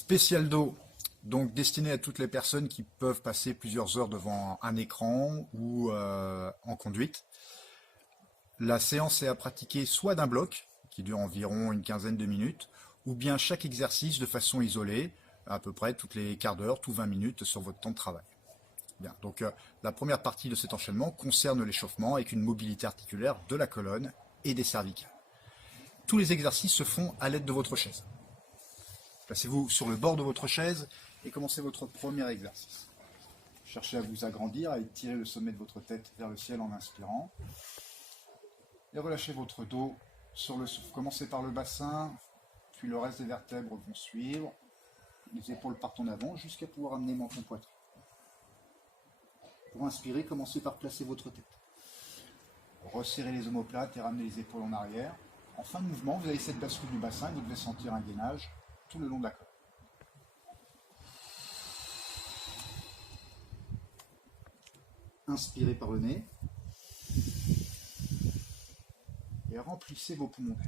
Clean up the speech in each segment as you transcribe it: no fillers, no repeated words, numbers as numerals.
Spécial dos, donc destiné à toutes les personnes qui peuvent passer plusieurs heures devant un écran ou en conduite. La séance est à pratiquer soit d'un bloc, qui dure environ une quinzaine de minutes, ou bien chaque exercice de façon isolée, à peu près toutes les quarts d'heure, tous 20 minutes sur votre temps de travail. Bien, donc la première partie de cet enchaînement concerne l'échauffement avec une mobilité articulaire de la colonne et des cervicales. Tous les exercices se font à l'aide de votre chaise. Placez-vous sur le bord de votre chaise et commencez votre premier exercice. Cherchez à vous agrandir, à étirer le sommet de votre tête vers le ciel en inspirant. Et relâchez votre dos sur le souffle. Commencez par le bassin, puis le reste des vertèbres vont suivre. Les épaules partent en avant jusqu'à pouvoir amener menton poitrine. Pour inspirer, commencez par placer votre tête. Resserrez les omoplates et ramenez les épaules en arrière. En fin de mouvement, vous avez cette bascule du bassin et vous devez sentir un gainage tout le long de la colonne. Inspirez par le nez et remplissez vos poumons d'air.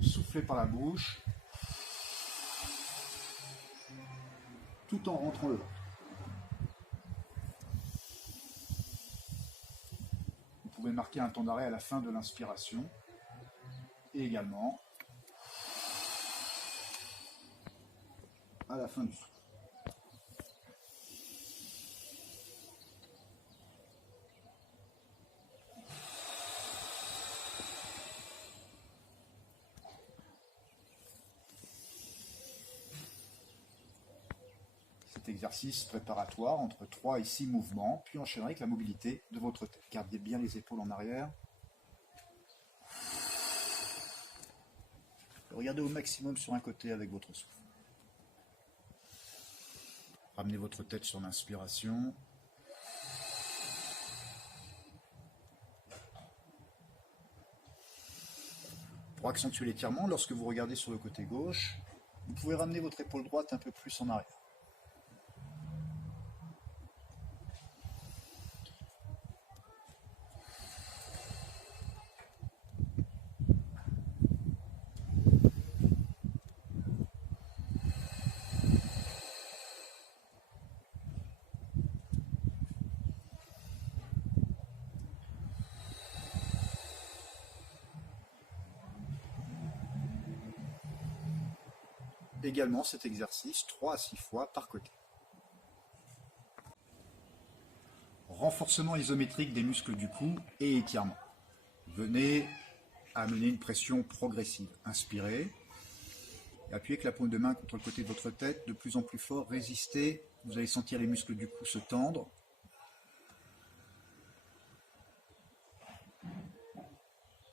Soufflez par la bouche tout en rentrant le ventre. Vous pouvez marquer un temps d'arrêt à la fin de l'inspiration et également à la fin du souffle. Cet exercice préparatoire entre 3 et 6 mouvements, puis enchaînerez avec la mobilité de votre tête. Gardez bien les épaules en arrière. Regardez au maximum sur un côté avec votre souffle. Ramenez votre tête sur l'inspiration. Pour accentuer l'étirement, lorsque vous regardez sur le côté gauche, vous pouvez ramener votre épaule droite un peu plus en arrière. Également cet exercice 3 à 6 fois par côté. Renforcement isométrique des muscles du cou et étirement. Venez amener une pression progressive. Inspirez. Et appuyez avec la paume de main contre le côté de votre tête, de plus en plus fort. Résistez. Vous allez sentir les muscles du cou se tendre.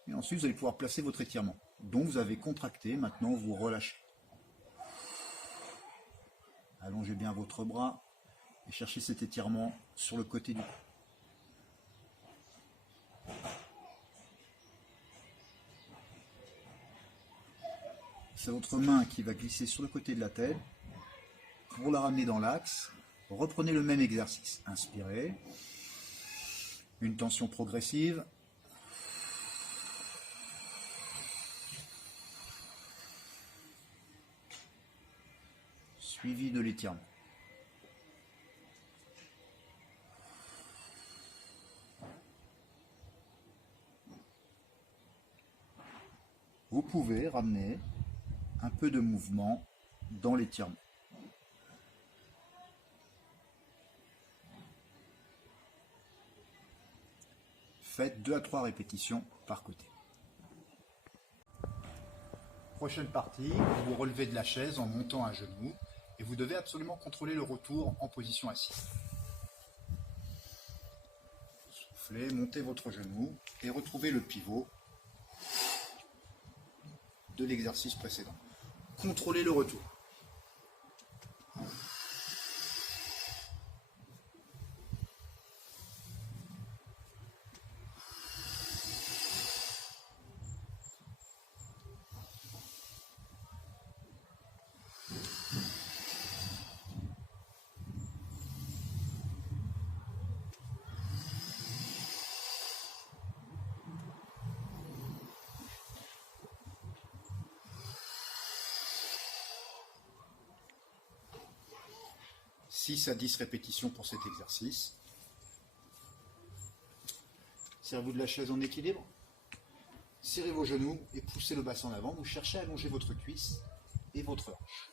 Et ensuite, vous allez pouvoir placer votre étirement. Donc vous avez contracté, maintenant vous relâchez. Allongez bien votre bras et cherchez cet étirement sur le côté du cou. C'est votre main qui va glisser sur le côté de la tête. Pour la ramener dans l'axe, reprenez le même exercice. Inspirez. Une tension progressive. Suivi de l'étirement. Vous pouvez ramener un peu de mouvement dans l'étirement. Faites 2 à 3 répétitions par côté. Prochaine partie, vous vous relevez de la chaise en montant un genou et vous devez absolument contrôler le retour en position assise. Soufflez, montez votre genou et retrouvez le pivot de l'exercice précédent. Contrôlez le retour. 6 à 10 répétitions pour cet exercice. Serrez-vous de la chaise en équilibre. Serrez vos genoux et poussez le bassin en avant. Vous cherchez à allonger votre cuisse et votre hanche.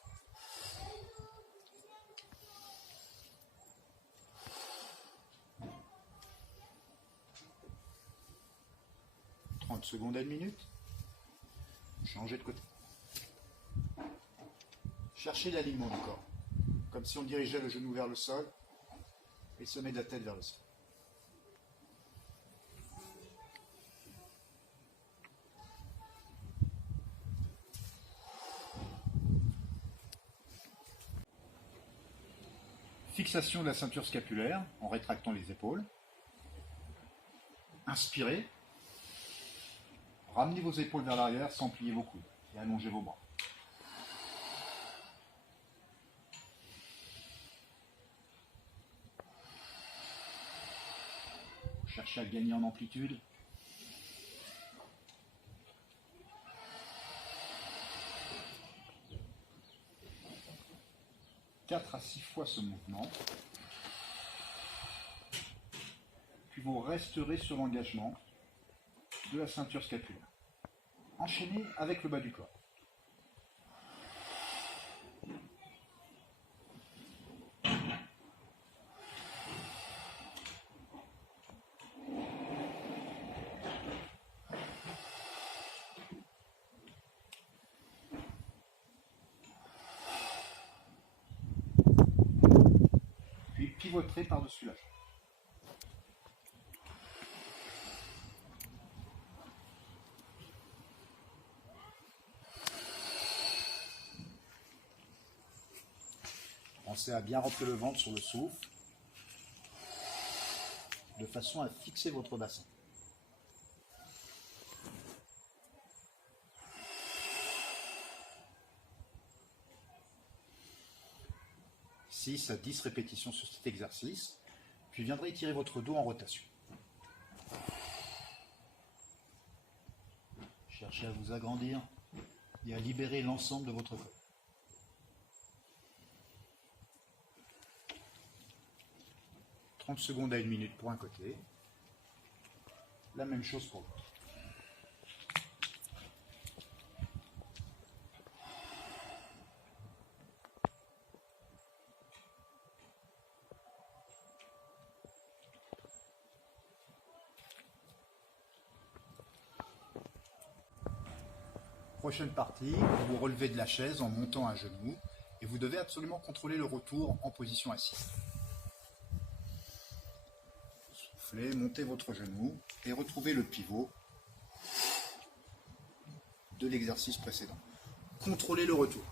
« 30 secondes à 1 minute. Changez de côté. Cherchez l'alignement du corps, comme si on dirigeait le genou vers le sol et le sommet de la tête vers le sol. Fixation de la ceinture scapulaire en rétractant les épaules. Inspirez. Ramenez vos épaules vers l'arrière sans plier vos coudes et allongez vos bras. Cherchez à gagner en amplitude. « 4 à 6 fois ce mouvement. Puis vous resterez sur l'engagement de la ceinture scapulaire. Enchaînez avec le bas du corps. Puis pivoterez par-dessus la jambe. Pensez à bien remplir le ventre sur le souffle, de façon à fixer votre bassin. « 6 à 10 répétitions sur cet exercice, puis viendrez étirer votre dos en rotation. Cherchez à vous agrandir et à libérer l'ensemble de votre corps. 30 secondes à 1 minute pour un côté. La même chose pour l'autre. Prochaine partie, vous vous relevez de la chaise en montant à genoux et vous devez absolument contrôler le retour en position assise. Soufflez, montez votre genou et retrouvez le pivot de l'exercice précédent. Contrôlez le retour.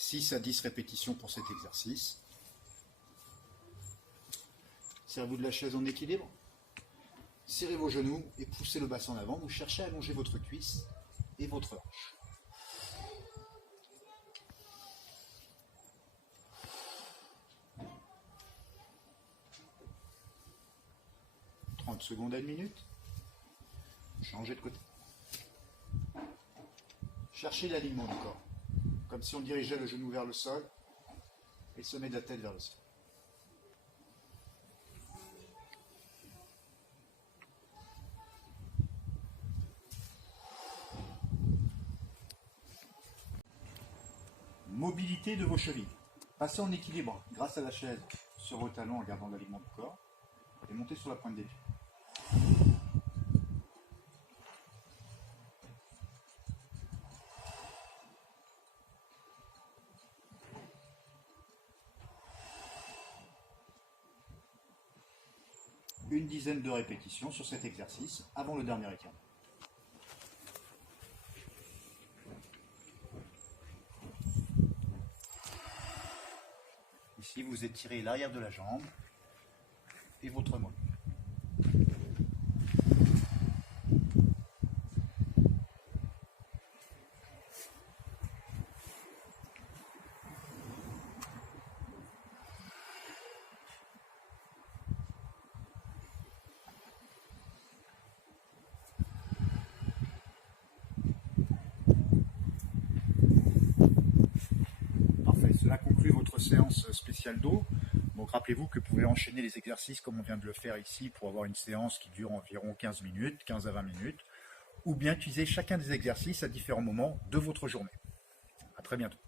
« 6 à 10 répétitions pour cet exercice. Serrez-vous de la chaise en équilibre. Serrez vos genoux et poussez le bassin en avant. Vous cherchez à allonger votre cuisse et votre hanche. « 30 secondes à 1 minute. Changez de côté. Cherchez l'alignement du corps, comme si on dirigeait le genou vers le sol et le sommet de la tête vers le sol. Mobilité de vos chevilles. Passez en équilibre grâce à la chaise sur vos talons en gardant l'alignement du corps et montez sur la pointe des pieds. Une dizaine de répétitions sur cet exercice avant le dernier étirement. ici, vous étirez l'arrière de la jambe et votre molle. Parfait, cela conclut votre séance spéciale dos. Donc rappelez-vous que vous pouvez enchaîner les exercices comme on vient de le faire ici pour avoir une séance qui dure environ 15 minutes, 15 à 20 minutes, ou bien utiliser chacun des exercices à différents moments de votre journée. À très bientôt.